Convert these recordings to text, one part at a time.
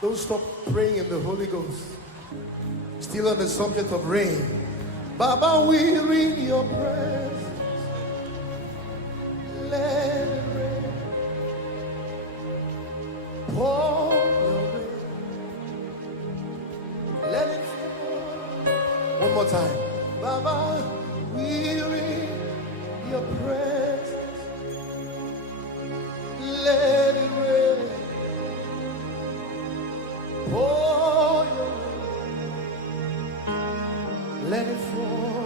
Don't stop praying in the Holy Ghost. Still on the subject of rain. Baba, we're in your presence. Let it rain. Pour your rain. Let it fall. One more time. Baba, we're in your presence. Let it rain. Pour your rain. Let it fall.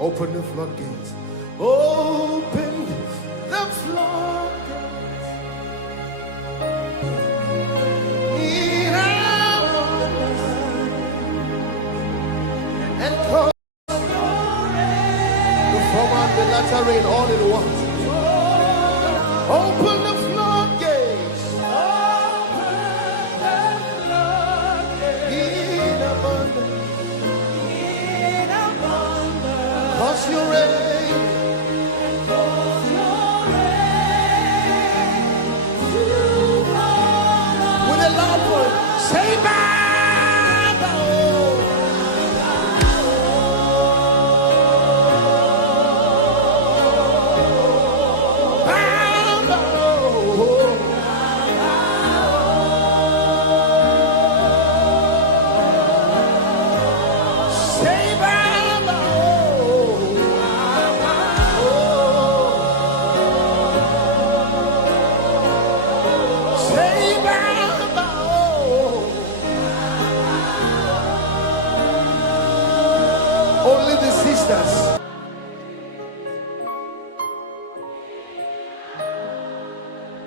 Open the floodgates. Open the floodgates. In our lives. And cause the former and the latter rain all in one. Open the floodgates. In abundance. Cause your rain. With a loud voice. Say Baba. Only the sisters.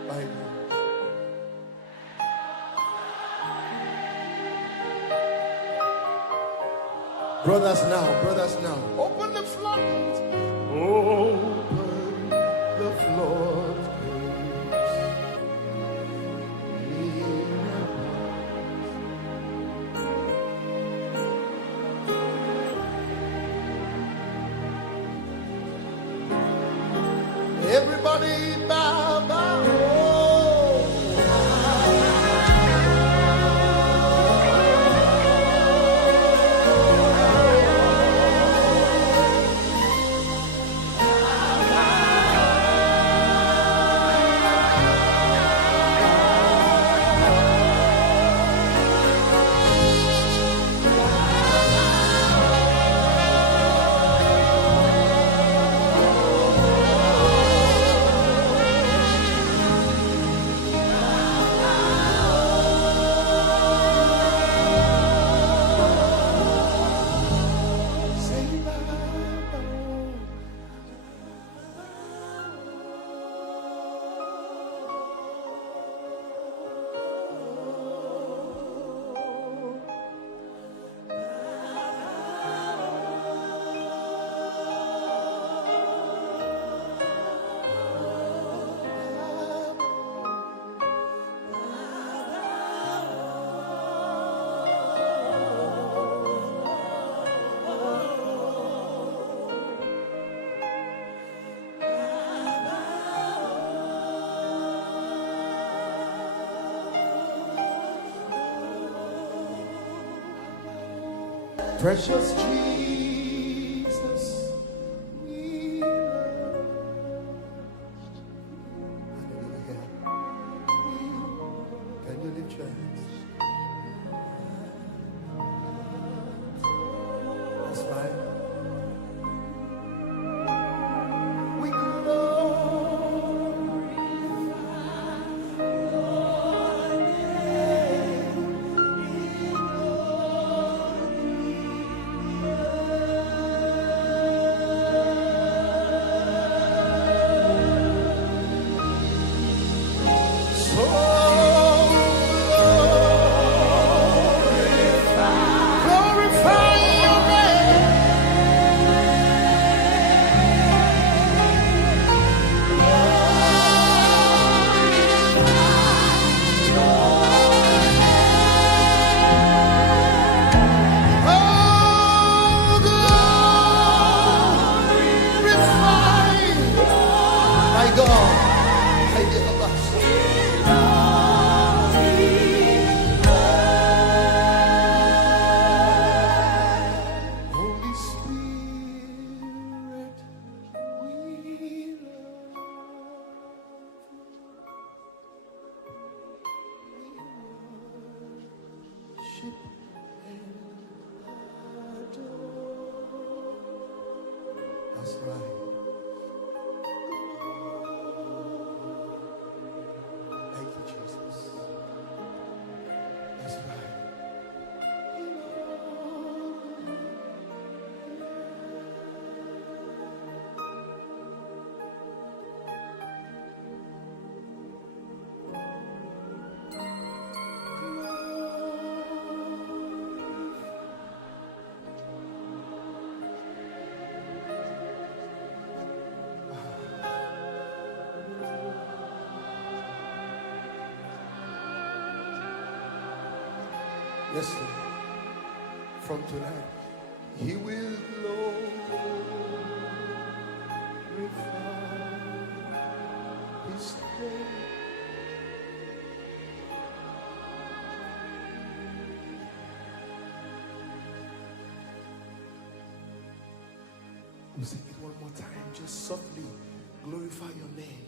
Bible. Brothers now. Open the floodgates. Open the floodgates. Everybody bow, bow. Precious Jesus, we love. Hallelujah. Can you lift your hands? That's right. We That's right. Thank you, Jesus. That's right. Yes, Lord. From tonight, He will glorify His name. We'll sing it one more time, just softly glorify your name.